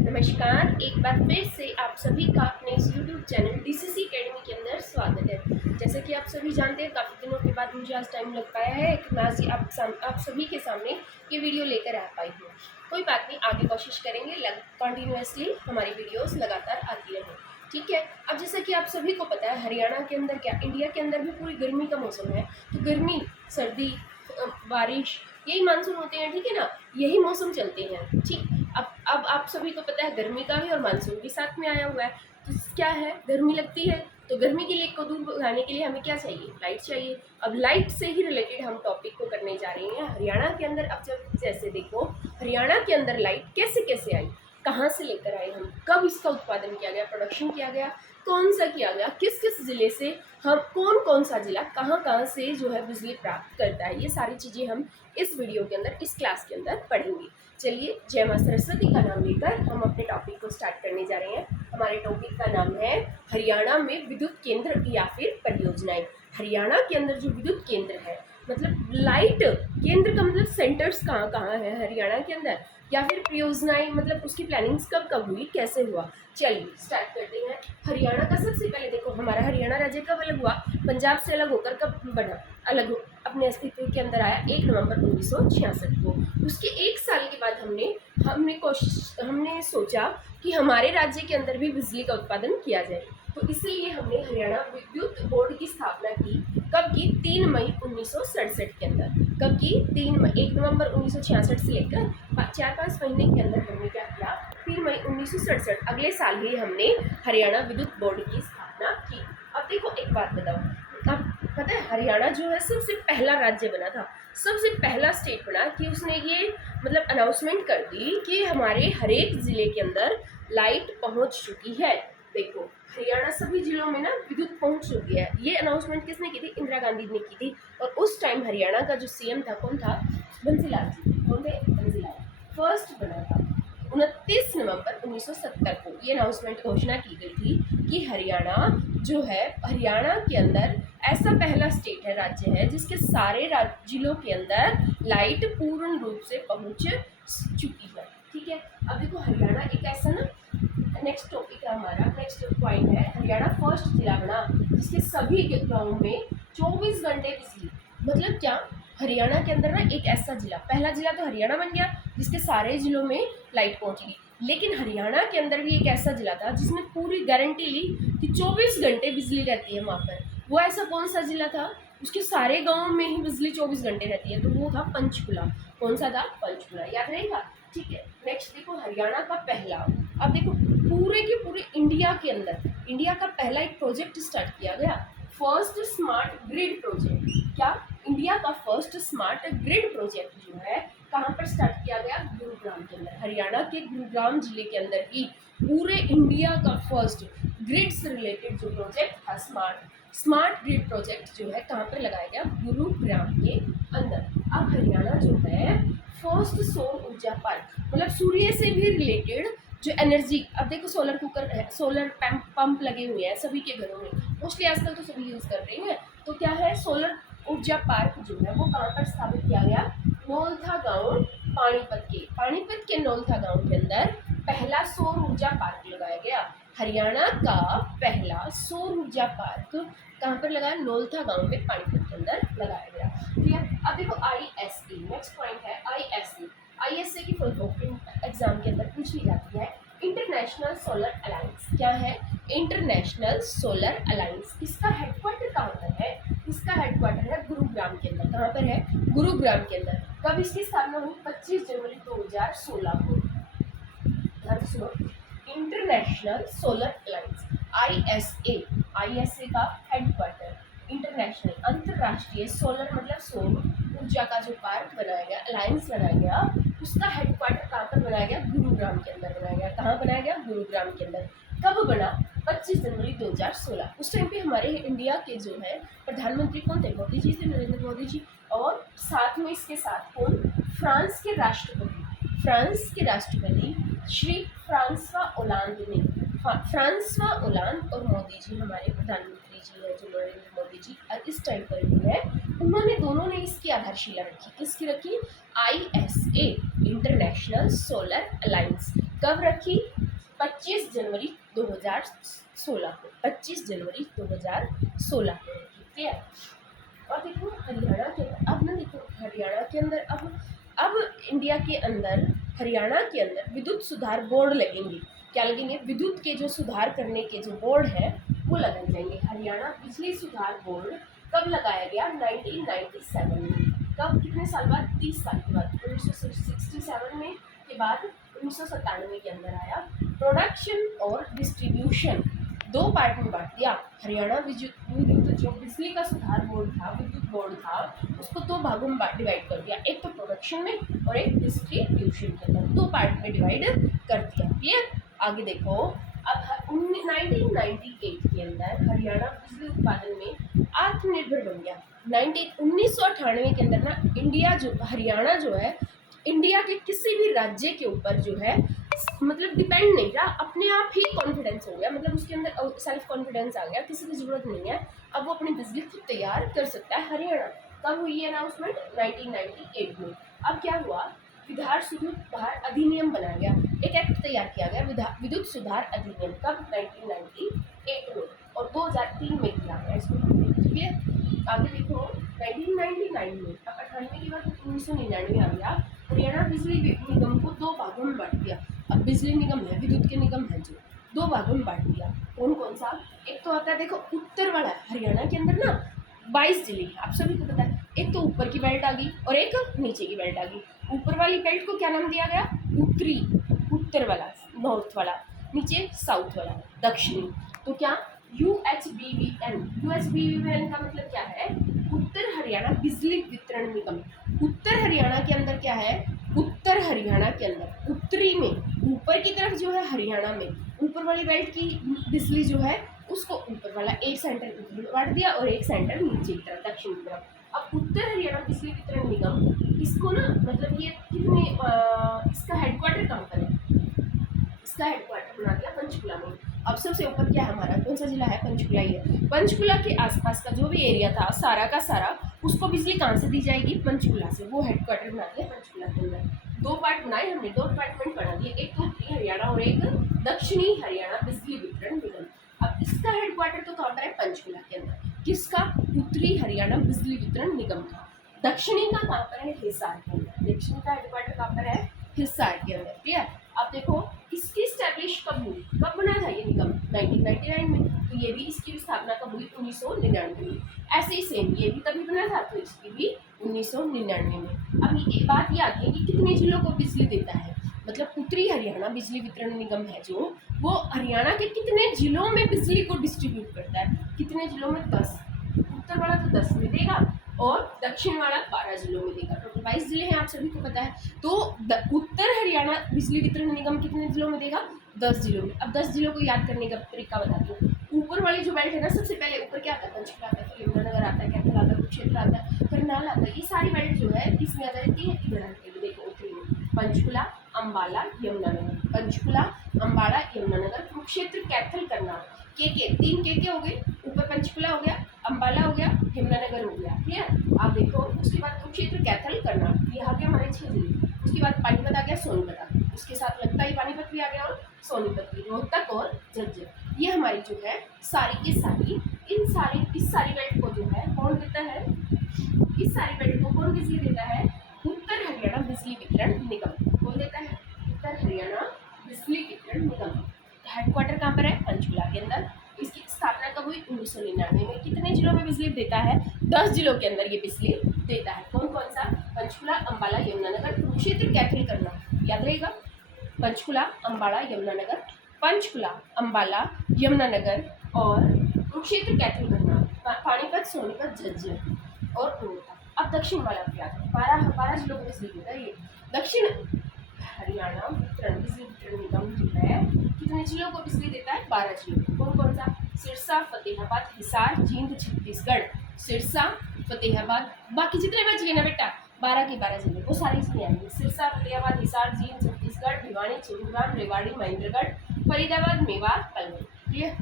नमस्कार, एक बार फिर से आप सभी का अपने इस यूट्यूब चैनल डीसीसी एकेडमी के अंदर स्वागत है। जैसे कि आप सभी जानते हैं, काफ़ी दिनों के बाद मुझे आज टाइम लग पाया है कि मैं आज आप सभी के सामने ये वीडियो लेकर आ पाई हूँ। कोई बात नहीं, आगे कोशिश करेंगे कंटिन्यूसली हमारी वीडियोस लगातार आती रहें। ठीक है। अब जैसे कि आप सभी को पता है, हरियाणा के अंदर क्या, इंडिया के अंदर भी पूरी गर्मी का मौसम है। तो गर्मी, सर्दी, बारिश, यही मानसून होते हैं। ठीक है ना, यही मौसम चलते हैं। ठीक। अब आप सभी को पता है, गर्मी का भी और मानसून भी साथ में आया हुआ है। तो क्या है, गर्मी लगती है तो गर्मी के लिए को दूर भगाने के लिए हमें क्या चाहिए, लाइट चाहिए। अब लाइट से ही रिलेटेड हम टॉपिक को करने जा रहे हैं। हरियाणा के अंदर अब जब जैसे देखो, हरियाणा के अंदर लाइट कैसे कैसे आई, कहाँ से लेकर आए हम, कब इसका उत्पादन किया गया, प्रोडक्शन किया गया, कौन सा किया गया, किस किस ज़िले से, हम कौन सा ज़िला कहाँ कहाँ से जो है बिजली प्राप्त करता है, ये सारी चीज़ें हम इस वीडियो के अंदर, इस क्लास के अंदर पढ़ेंगे। चलिए, जय माँ सरस्वती का नाम लेकर हम अपने टॉपिक को स्टार्ट करने जा रहे हैं। हमारे टॉपिक का नाम है हरियाणा में विद्युत केंद्र या फिर परियोजनाएं। हरियाणा के अंदर जो विद्युत केंद्र है, मतलब लाइट केंद्र का मतलब सेंटर्स कहाँ कहाँ है हरियाणा के अंदर, या फिर परियोजनाएं मतलब उसकी प्लानिंग्स कब कब हुई, कैसे हुआ। चलिए स्टार्ट करते हैं। हरियाणा का सबसे पहले देखो, हमारा हरियाणा राज्य कब अलग हुआ, पंजाब से अलग होकर कब बना, अलग अपने अस्तित्व के अंदर आया 1 नवंबर 1966 को। उसके एक साल के बाद हमने सोचा कि हमारे राज्य के अंदर भी बिजली का उत्पादन किया जाए। तो इसलिए हमने हरियाणा विद्युत बोर्ड की स्थापना की। कब की? 3 मई 1967 के अंदर। कब की? 1 नवंबर 1966 से लेकर 4-5 महीने के अंदर हमने क्या किया, 3 मई 1967 अगले साल ही हमने हरियाणा विद्युत बोर्ड की स्थापना की। अब देखो, एक बात बताओ, अब पता है हरियाणा जो है सबसे पहला राज्य बना था, सबसे पहला स्टेट बना कि उसने ये मतलब अनाउंसमेंट कर दी कि हमारे हर एक ज़िले के अंदर लाइट पहुंच चुकी है। देखो, हरियाणा सभी जिलों में ना विद्युत पहुंच चुकी है। ये अनाउंसमेंट किसने की थी? इंदिरा गांधी ने की थी। और उस टाइम हरियाणा का जो सीएम था, कौन था? बंसीलाल जी। कौन थे? बंसीलाल। फर्स्ट बना था 29 नवंबर 1970 को ये अनाउंसमेंट घोषणा की गई थी कि हरियाणा जो है, हरियाणा के अंदर ऐसा पहला स्टेट है, राज्य है, जिसके सारे जिलों के अंदर लाइट पूर्ण रूप से पहुंच चुकी है। ठीक है। अब देखो, हरियाणा एक ऐसा ना, नेक्स्ट टॉपिक है हमारा, नेक्स्ट पॉइंट है, हरियाणा फर्स्ट जिला बना जिसके सभी गाँव में 24 घंटे बिजली। मतलब क्या, हरियाणा के अंदर ना एक ऐसा जिला, पहला जिला तो हरियाणा बन गया जिसके सारे जिलों में लाइट पहुंचेगी। लेकिन हरियाणा के अंदर भी एक ऐसा जिला था जिसने पूरी गारंटी ली कि 24 घंटे बिजली रहती है वहाँ पर। वो ऐसा कौन सा जिला था? उसके सारे गाँव में ही बिजली 24 घंटे रहती है, तो वो था पंचकुला। कौन सा था? पंचकुला। याद रहेगा? ठीक है। नेक्स्ट देखो, हरियाणा का पहला, अब देखो पूरे के पूरे इंडिया के अंदर इंडिया का पहला एक प्रोजेक्ट स्टार्ट किया गया, फर्स्ट स्मार्ट ग्रिड प्रोजेक्ट। क्या? इंडिया का फर्स्ट स्मार्ट ग्रिड प्रोजेक्ट जो है कहाँ पर स्टार्ट किया गया? गुरुग्राम के अंदर। हरियाणा के गुरुग्राम जिले के अंदर ही पूरे इंडिया का फर्स्ट ग्रिड से रिलेटेड जो प्रोजेक्ट था, स्मार्ट ग्रिड प्रोजेक्ट जो है कहाँ पर लगाया गया? गुरुग्राम के अंदर। अब हरियाणा जो है फर्स्ट सौर ऊर्जा पार्क, मतलब सूर्य से भी रिलेटेड जो एनर्जी, अब देखो सोलर कुकर है, सोलर पंप लगे हुए हैं सभी के घरों में, मोस्टली आजकल तो सभी यूज़ कर रहे हैं। तो क्या है, सोलर ऊर्जा पार्क जो है वो कहाँ पर स्थापित किया गया? नौलथा गांव, पानीपत के नौलथा गांव के अंदर पहला सौर ऊर्जा पार्क लगाया गया। हरियाणा का पहला सौर ऊर्जा पार्क कहाँ पर लगाया? नौलथा गांव में पानीपत के अंदर लगाया गया। ठीक है। अब देखो ISA, नेक्स्ट पॉइंट है ISA की फुल फॉर्म एग्जाम के अंदर पूछी जाती है, इंटरनेशनल सोलर अलायंस। क्या है? International solar alliance. इसका हेडक्वार्टर कहाँ पर है? इसका हेडक्वार्टर है गुरुग्राम के अंदर। कहाँ पर है? गुरुग्राम के अंदर। कब इसकी स्थापना हुई? 25 जनवरी 2016 को। ध्यान से सुनो, इंटरनेशनल सोलर अलायंस ISA का हेडक्वार्टर, इंटरनेशनल अंतरराष्ट्रीय सोलर मतलब सौर ऊर्जा का जो पार्क बनाया गया, अलायंस बनाया गया, उसका हेडक्वार्टर कहाँ पर बनाया गया? गुरुग्राम के अंदर बनाया गया। कहाँ बनाया गया? गुरुग्राम के अंदर। कब बना? 25 जनवरी 2016। उस टाइम पे हमारे इंडिया के जो है प्रधानमंत्री कौन थे? मोदी जी थे, नरेंद्र मोदी जी। और साथ में इसके साथ कौन? फ्रांस के राष्ट्रपति श्री फ्रांसवा ओलांद ने, फ्रांसवा ओलांद और मोदी जी, हमारे प्रधानमंत्री जी हैं जो नरेंद्र मोदी जी इस टाइम पर भी है, उन्होंने दोनों ने इसकी आधारशिला रखी। किसकी रखी? ISA, international solar alliance. कब रखी? 25 जनवरी 2016 को, 25 जनवरी 2016 को रखी। क्लियर? और देखो हरियाणा के अंदर, अब ना देखो हरियाणा के अंदर अब इंडिया के अंदर हरियाणा के अंदर विद्युत सुधार बोर्ड लगेंगे। क्या लगेंगे? विद्युत के जो सुधार करने के जो बोर्ड है वो लगाए जाएंगे। हरियाणा बिजली सुधार बोर्ड कब लगाया गया? 1997 में। कब? कितने साल बाद? 30 साल के बाद, 1967 में के बाद 1997 के अंदर आया। प्रोडक्शन और डिस्ट्रीब्यूशन दो पार्ट में बांट दिया। हरियाणा विद्युत जो बिजली का सुधार बोर्ड था, विद्युत बोर्ड था, उसको दो भागों में डिवाइड कर दिया, एक तो प्रोडक्शन में और एक डिस्ट्रीब्यूशन के अंदर, दो पार्ट में डिवाइड कर दिया। क्लियर? आगे देखो, अब 1998 के अंदर हरियाणा बिजली उत्पादन में आत्मनिर्भर बन गया। 1998 के अंदर ना इंडिया जो हरियाणा जो है इंडिया के किसी भी राज्य के ऊपर जो है मतलब डिपेंड नहीं रहा, अपने आप ही कॉन्फिडेंस हो गया, मतलब उसके अंदर सेल्फ कॉन्फिडेंस आ गया, किसी की ज़रूरत नहीं है, अब वो अपनी बिजली खुद तैयार कर सकता है। हरियाणा कब हुई है अनाउंसमेंट? 1998 में। अब क्या हुआ? विद्युत सुधार अधिनियम बनाया गया, एक एक्ट तैयार किया गया, विद्युत सुधार अधिनियम। कब? 1998 में, और 2003 में किया गया इसको। ठीक है? आगे देखो 1999 में, अब 98 के बाद 1999 आ गया, हरियाणा बिजली निगम को दो भागों में बांट दिया। अब बिजली निगम है, विद्युत के निगम है जो, दो भागों में बांट दिया। कौन कौन सा? एक तो आता है देखो उत्तर वाला, हरियाणा के अंदर ना 22 जिले, आप सभी को पता है। एक तो ऊपर की बेल्ट आ गई और एक नीचे की बेल्ट आ गई। ऊपर वाली बेल्ट को क्या नाम दिया गया? उत्तरी, उत्तर वाला, नॉर्थ वाला, नीचे साउथ वाला, दक्षिणी। तो क्या? UHBVN, UHBVN का मतलब क्या है? उत्तर हरियाणा बिजली वितरण निगम। उत्तर हरियाणा के अंदर क्या है? उत्तर हरियाणा के अंदर उत्तरी में ऊपर की तरफ जो है हरियाणा में ऊपर वाली बेल्ट की बिजली जो है उसको ऊपर वाला एक सेंटर ऊपर बांट दिया और एक सेंटर नीचे की तरफ, दक्षिण की तरफ। अब उत्तर हरियाणा बिजली वितरण निगम, इसको ना मतलब ये कितने इसका हेडक्वार्टर कहाँ पर है? इसका हेडक्वार्टर बना दिया पंचकुला में। अब सबसे ऊपर क्या है हमारा? कौन सा जिला है? पंचकुला ही है। पंचकुला के आसपास का जो भी एरिया था सारा का सारा, उसको बिजली कहाँ से दी जाएगी? पंचकुला से। वो हेडक्वार्टर बना दिया पंचकुला के अंदर। दो पार्ट बनाए हमने, दो डिपार्टमेंट बना दिए, एक तो उत्तरी हरियाणा और एक दक्षिणी हरियाणा बिजली वितरण निगम। अब इसका हेडक्वार्टर तो कहाँ पर है? पंचकुला के अंदर। किसका? उत्तरी हरियाणा बिजली वितरण निगम का। दक्षिणी का कहाँ पर है? हिसार के अंदर। दक्षिणी का हेडक्वार्टर कहाँ पर है? हिसार के अंदर। क्लियर? अब देखो इसकी स्टैब्लिश कब हुई? कब बना था ये निगम? 1999 में। तो ये भी, इसकी स्थापना कब हुई? 1999 में। ऐसे ही सेम ये भी तभी बना था, तो इसकी भी 1999 में। अब ये बात ये आती है कि कितने जिलों को बिजली देता है, मतलब उत्तरी हरियाणा बिजली वितरण निगम है जो, वो हरियाणा के कितने जिलों में बिजली को डिस्ट्रीब्यूट करता है? कितने जिलों में? 10। उत्तर वाला तो 10 में देगा और दक्षिण वाला 12 जिलों में देगा। टोटल 22 जिले हैं, आप सभी को पता है। तो उत्तर हरियाणा बिजली वितरण निगम कितने जिलों में देगा? 10 जिलों में। अब 10 जिलों को याद करने का तरीका बताती हूँ। ऊपर वाली जो बेल्ट है ना, सबसे पहले ऊपर क्या आता है? पंचकुला आता है, यमुनानगर आता है, कैथल आता है, कुरुक्षेत्र आता है, करनाल आता है। ये सारी बेल्ट जो है किसमें आ जाती है? इधर आती है। देखो उत्तरी में पंचकुला, अम्बाला, यमुनानगर, पंचकुला, अम्बाला, यमुनानगर, कुरुक्षेत्र, कैथल, करनाल। के तीन के हो गए। ऊपर पंचकुला हो गया, अम्बाला हो गया, यमुनानगर हो गया। क्लियर? आप देखो उसके बाद कुरुक्षेत्र, कैथल, करनाल, ये आ गया हमारे 6 जिले। उसके बाद पानीपत आ गया, सोनीपत आ गया, उसके साथ लगता ही पानीपत भी आ गया और सोनीपत भी, रोहतक और झज्जर। ये हमारी जो है सारी की सारी इस सारी बेल्ट को जो है कौन देता है? इस सारी बेल्ट को कौन बिजली देता है? उत्तर हरियाणा बिजली वितरण निगम। कौन देता है? उत्तर हरियाणा बिजली वितरण निगम। हेडक्वार्टर कहाँ पर है? पंचकुला के अंदर। इसकी स्थापना कब हुई? 1999 में। कितने जिलों में बिजली देता है? 10 जिलों के अंदर ये बिजली देता है। कौन कौन सा? पंचकुला, अम्बाला, यमुनानगर, कुरुक्षेत्र, कैथल, करनाल। याद रहेगा? पंचकुला, अम्बाला, यमुनानगर, पंचकुला, अम्बाला, यमुनानगर और कुरुक्षेत्र, कैथल, करनाल, पानीपत, सोनीपत, झज्जर और रोहतक। अब दक्षिण वाला क्या है? 12 जिलों को बिजली देता है ये। दक्षिण हरियाणा बिजली वितरण निगम जो है कितने जिलों को बिजली देता है? 12 जिलों को। कौन कौन सा? सिरसा, फतेहाबाद, हिसार, जींद, छत्तीसगढ़। सिरसा, फतेहाबाद, बाकी जितने बच गए ना बेटा 12 के 12 जिले, वो सारे इसमें आएंगे। सिरसा, फतेहाबाद, हिसार, जींद, छत्तीसगढ़, भिवानी, चिंतपूर्णी, रेवाड़ी, महेंद्रगढ़, फरीदाबाद, मेवात, पलवल। क्लियर?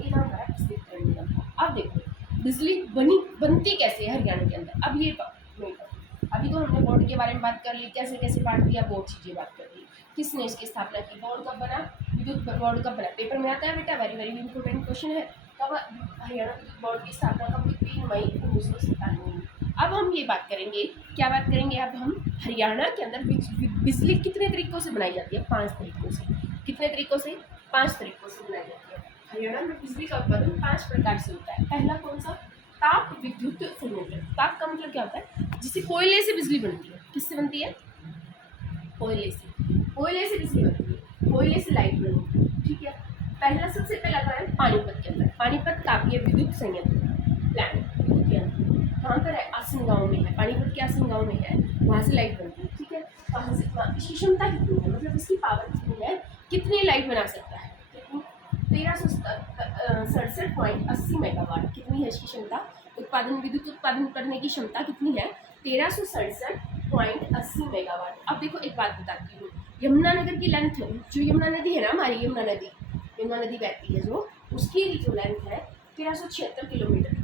ये नाम है बिजली वितरण निगम। अब देखो बिजली बनती कैसे है हरियाणा के अंदर। अब ये अभी तो हमने बोर्ड के बारे में बात कर ली, कैसे कैसे बांट दिया, बहुत चीज़ें बात कर ली। किसने इसकी स्थापना की? बोर्ड कब बना? विद्युत बोर्ड कब बना? पेपर में आता है बेटा, वेरी वेरी इंपॉर्टेंट क्वेश्चन है। कब हरियाणा विद्युत बोर्ड की स्थापना कब हुई? 3 मई 1997 में। अब हम ये बात करेंगे, क्या बात करेंगे अब हम, हरियाणा के अंदर बिजली कितने तरीकों से बनाई जाती है? 5 तरीकों से। कितने तरीकों से? 5 तरीकों से बनाई जाती है। हरियाणा में बिजली का उत्पादन 5 प्रकार से होता है। पहला कौन सा? ताप विद्युत संयंत्र। ताप का मतलब क्या होता है? जिससे कोयले से बिजली बनती है। किससे बनती है? कोयले से। कोयले से बिजली बनती है, कोयले से लाइट बनती है, ठीक है। पहला सबसे पहला आता है पानीपत के अंदर। पानीपत तापीय विद्युत संयंत्र प्लांट, विद्युत यंत्र कहाँ पर है? आसन गाँव में है। पानीपत के आसन गाँव में है, वहाँ से लाइट बनती है, ठीक है। कहाँ से? इसकी क्षमता कितनी है, मतलब इसकी पावर कितनी है, कितनी लाइट बना सकता है? 1367.80 मेगावाट। कितनी है इसकी क्षमता? उत्पादन, विद्युत उत्पादन करने की क्षमता कितनी है? 1367.80 मेगावाट। अब देखो एक बात बताती हूँ, यमुनानगर की लेंथ, जो यमुना नदी है ना हमारी, यमुना नदी बहती है जो, उसकी जो लेंथ है 1376 किलोमीटर की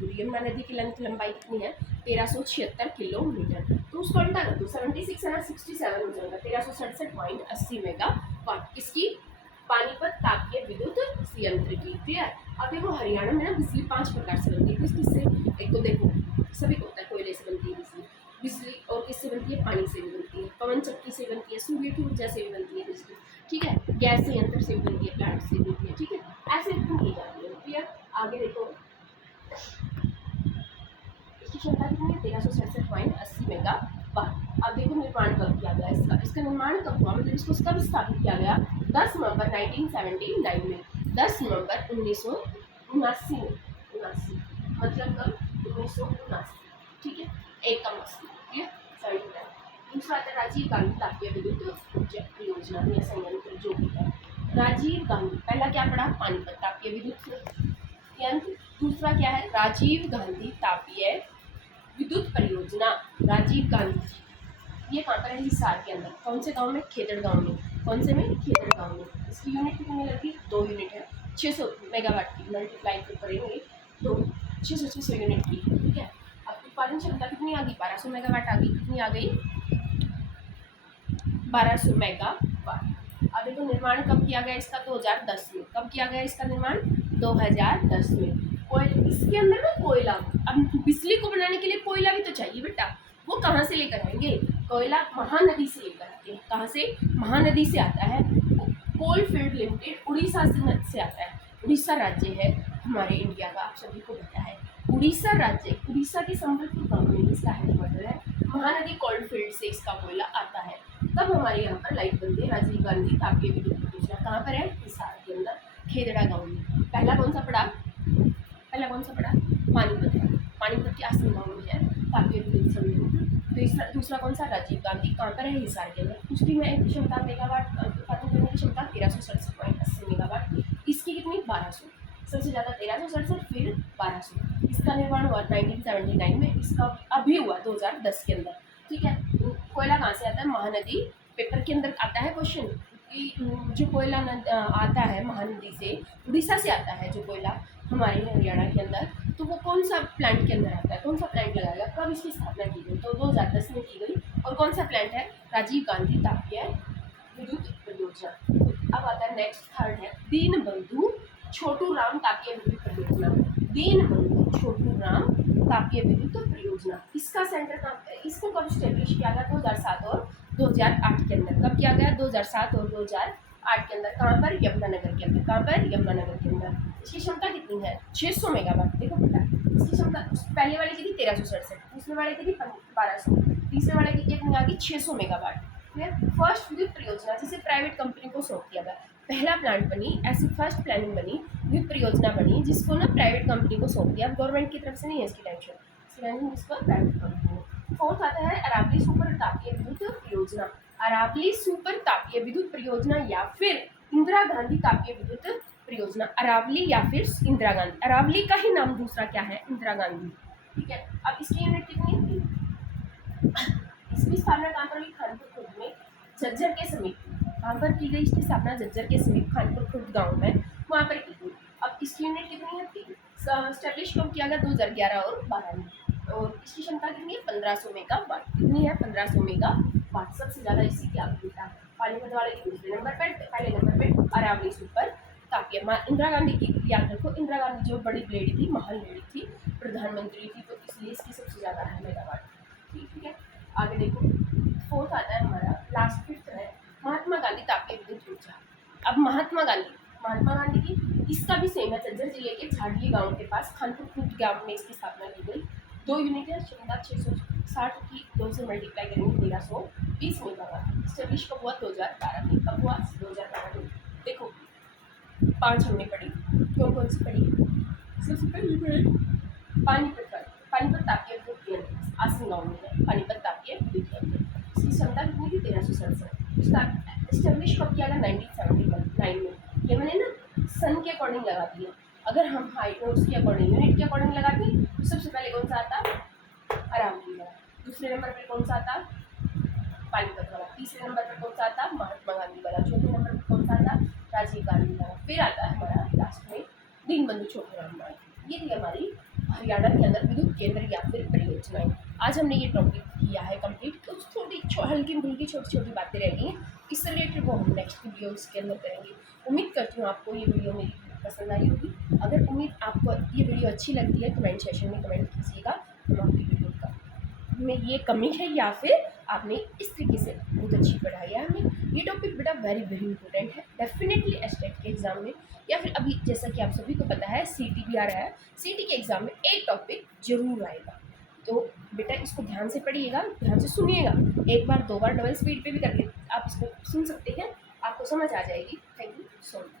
पूरी। यमुना नदी की लेंथ, लंबाई कितनी है? 1376 किलोमीटर। तो उसको उल्टा कर दो, 76 है ना, 67 हो जाएगा। 1367.80 मेगावाट किसकी? पानीपत तापीय विद्युत संयंत्र की। क्लियर? अब देखो हरियाणा में ना बिजली 5 प्रकार से बनती है। किससे? एक तो देखो सभी को होता है, कोयले से बनती है बिजली। बिजली और किससे बनती है? पानी से भी बनती है, पवन चक्की से बनती है, सूर्य की ऊर्जा से भी बनती है बिजली, ठीक है। गैस संयंत्र से भी बनती है, प्लांट से भी बनती है, ठीक है। ऐसे की जाती है। क्लियर? आगे देखो, इसकी क्षमता कितनी है? 1367.80 मेगावाट। अब देखो निर्माण कब किया गया इसका निर्माण कब हुआ, मतलब इसको कब स्थापित किया गया? 10 नवंबर 1979 में। 10 नवंबर 1979 में, 79 मतलब कब? 1979, ठीक है। एक का मस्त, ठीक है, 79। दूसरा आता है राजीव गांधी तापीय विद्युत योजना या संयंत्र, जो भी है राजीव गांधी। पहला क्या पढ़ा? पानीपत तापीय विद्युत यंत्र। दूसरा क्या है? राजीव गांधी तापीय विद्युत परियोजना। राजीव गांधी जी, ये कहाँ पर है? हिसार के अंदर। कौन से गांव में? खेदड़ गांव में। कौन से में? खेदड़ गांव में। इसकी यूनिट कितनी लगी? 2 यूनिट है, 600 मेगावाट की। मल्टीप्लाई करेंगे तो 600 यूनिट की, ठीक है। अब उत्पादन क्षमता कितनी आ गई? 1200 मेगावाट आ गई। कितनी आ गई? 1200 मेगावाट। अब देखो निर्माण कब किया गया इसका? 2010 में। कब किया गया इसका निर्माण? 2010 में। इसके अंदर ना कोयला, अब बिजली को बनाने के लिए कोयला भी तो चाहिए बेटा, वो कहाँ से लेकर आएंगे? कोयला महानदी से लेकर आते हैं। कहाँ से? महानदी से आता है। कोल फील्ड लिमिटेड उड़ीसा से आता है। उड़ीसा राज्य है हमारे इंडिया का, आप सभी को पता है। उड़ीसा राज्य, उड़ीसा के संबलपुर गाँव में इसका हेडक्वार्टर है। महानदी कोल फील्ड से इसका कोयला आता है। तब हमारे यहाँ पर लाइट बनती है। राजीव गांधी तापीय विद्युत परियोजना कहाँ पर है? हिसार के अंदर, खेदड़ा गाँव में। पहला कौन सा पड़ा? पानीपत है। पानीपत के आसन गाँव में है तापीय विद्युत संयंत्र। दूसरा कौन सा? राजीव गांधी, कहाँ पर है? हिसार के अंदर। उसकी में क्षमता मेगावाट, उत्पादन करने की क्षमता 1367.80 मेगावाट। इसकी कितनी? 1200। सबसे ज़्यादा 1367, फिर 1200। इसका निर्माण हुआ 1979 में। इसका अभी हुआ 2010 के अंदर, ठीक है। कोयला कहाँ से आता है? महानदी। पेपर के अंदर आता है क्वेश्चन कि जो कोयला आता है महानदी से, उड़ीसा से आता है जो कोयला हमारे हरियाणा के अंदर, तो वो कौन सा प्लांट के अंदर आता है? कौन सा प्लांट लगाएगा? कब इसकी स्थापना की गई? तो 2010 में की गई। और कौन सा प्लांट है? राजीव गांधी तापीय विद्युत परियोजना। अब आता है नेक्स्ट, थर्ड है दीनबंधु छोटू राम तापीय विद्युत परियोजना। दीनबंधु छोटू राम तापीय विद्युत परियोजना। इसका सेंटर कहाँ पे? इसको कब स्टेब्लिश किया गया? 2007 और 2008 के अंदर। कब किया गया? 2007 और 2008 के अंदर। कहाँ पर? यमुनानगर के अंदर। कहाँ पर? यमुनानगर के अंदर। इसकी क्षमता कितनी है? 600 मेगावाट। देखो बेटा, इसकी क्षमता पहले वाले की थी 1367, दूसरे वाले की थी 1200, तीसरे वाले की कितनी आ गई? 600 मेगावाट। फर्स्ट विद्युत परियोजना जिसे प्राइवेट कंपनी को सौंप दिया गया। पहला प्लांट बनी, ऐसी फर्स्ट प्लानिंग बनी, विद्युत परियोजना बनी जिसको ना प्राइवेट कंपनी को सौंप दिया। गवर्नमेंट की तरफ से नहीं है इसकी टेंशन, इसको प्राइवेट कंपनी को। फोर्थ आता है अरावली सुपर तापीय विद्युत परियोजना। अरावली सुपर तापीय विद्युत परियोजना या फिर इंदिरा गांधी तापीय विद्युत परियोजना। अरावली या फिर इंदिरा गांधी। अरावली का ही नाम दूसरा क्या है? इंदिरा गांधी, ठीक है। अब इसकी यूनिट कितनी थी? इसकी स्थापना कहाँ पर हुई? खानपुर खुर्द में, झज्जर के समीप। कहाँ पर की गई इसकी स्थापना? झज्जर के समीप खानपुर खुर्द गाँव में, वहाँ पर की गई। अब इसकी यूनिट कितनी है? 3। स्टैब्लिश कब किया गया? 2011 और 12 में। और इसकी क्षमता कितनी है? 1500 मेगावाट। कितनी है? 1500 मेगावाट। सबसे ज़्यादा इसी की आवश्यकता है। पानीपत वाले की दूसरे नंबर पर, पहले नंबर पर अरावली सुपर तापिया। इंदिरा गांधी की याद रखो, इंदिरा गांधी जो बड़ी लेडी थी, महान लेडी थी, प्रधानमंत्री थी, तो इसलिए इसकी सबसे ज़्यादा अहमियत अवार्ड। ठीक है, आगे देखो, फोर्थ आता है हमारा, लास्ट फिफ्थ है महात्मा गांधी तापिया विद्युत ऊर्जा। अब महात्मा गांधी की इसका भी सेम है, झज्जर जिले के झाड़िए गांव के पास खानपुर खुर्द गांव में इसकी स्थापना की गई। 2 यूनिट है, क्षमता 660 की 2 से मल्टीप्लाई करेंगे 1320 मेगावाट। स्टेब्लिश कब हुआ? 2012 में। कब हुआ? 2012 में। देखो 5 हमने पढ़ी, कौन सी पढ़ी? सबसे पहली पढ़ी पानीपत तापीय विद्युत केंद्र, आसन गाँव में है पानीपत तापीय विद्युत केंद्र। इसकी क्षमता कितनी थी? 1367। स्टेब्लिश कब किया गया? 1979 में। ये मैंने ना सन के अकॉर्डिंग लगा दिया, अगर हम हाइट उसके अकॉर्डिंग, यूनिट के अकॉर्डिंग लगाते तो सबसे पहले कौन सा आता? अरावली वाला। दूसरे नंबर पर कौन सा आता? पानीपत वाला। तीसरे नंबर पर कौन सा आता? महात्मा गांधी वाला। चौथे नंबर पर कौन सा आता? राजीव गांधी वाला। फिर आता है हमारा लास्ट में दीनबंधु छोटूराम वाला। ये थी हमारी हरियाणा के अंदर विद्युत केंद्र या फिर परियोजनाएं। आज हमने ये टॉपिक किया है कंप्लीट। कुछ थोड़ी हल्की फुल्की छोटी छोटी बातें रह गई हैं, इससे रिलेटेड वो हम नेक्स्ट वीडियोस के अंदर करेंगे। उम्मीद करती हूँ आपको ये वीडियो मेरी पसंद आई होगी। अगर उम्मीद आपको ये वीडियो अच्छी लगती है, कमेंट सेशन में कमेंट कीजिएगा हम आपकी वीडियो का में ये कमी है या फिर आपने इस तरीके से बहुत अच्छी पढ़ाई है। हमें ये टॉपिक बेटा वेरी इंपॉर्टेंट है, डेफिनेटली एस्टेट के एग्जाम में, या फिर अभी जैसा कि आप सभी को पता है सीटी भी आ रहा है, सीटी के एग्जाम में एक टॉपिक जरूर आएगा। तो बेटा इसको ध्यान से पढ़िएगा, ध्यान से सुनिएगा, एक बार 2 बार डबल स्पीड पे भी करके आप इसको सुन सकते हैं, आपको समझ आ जाएगी। Thank you so much.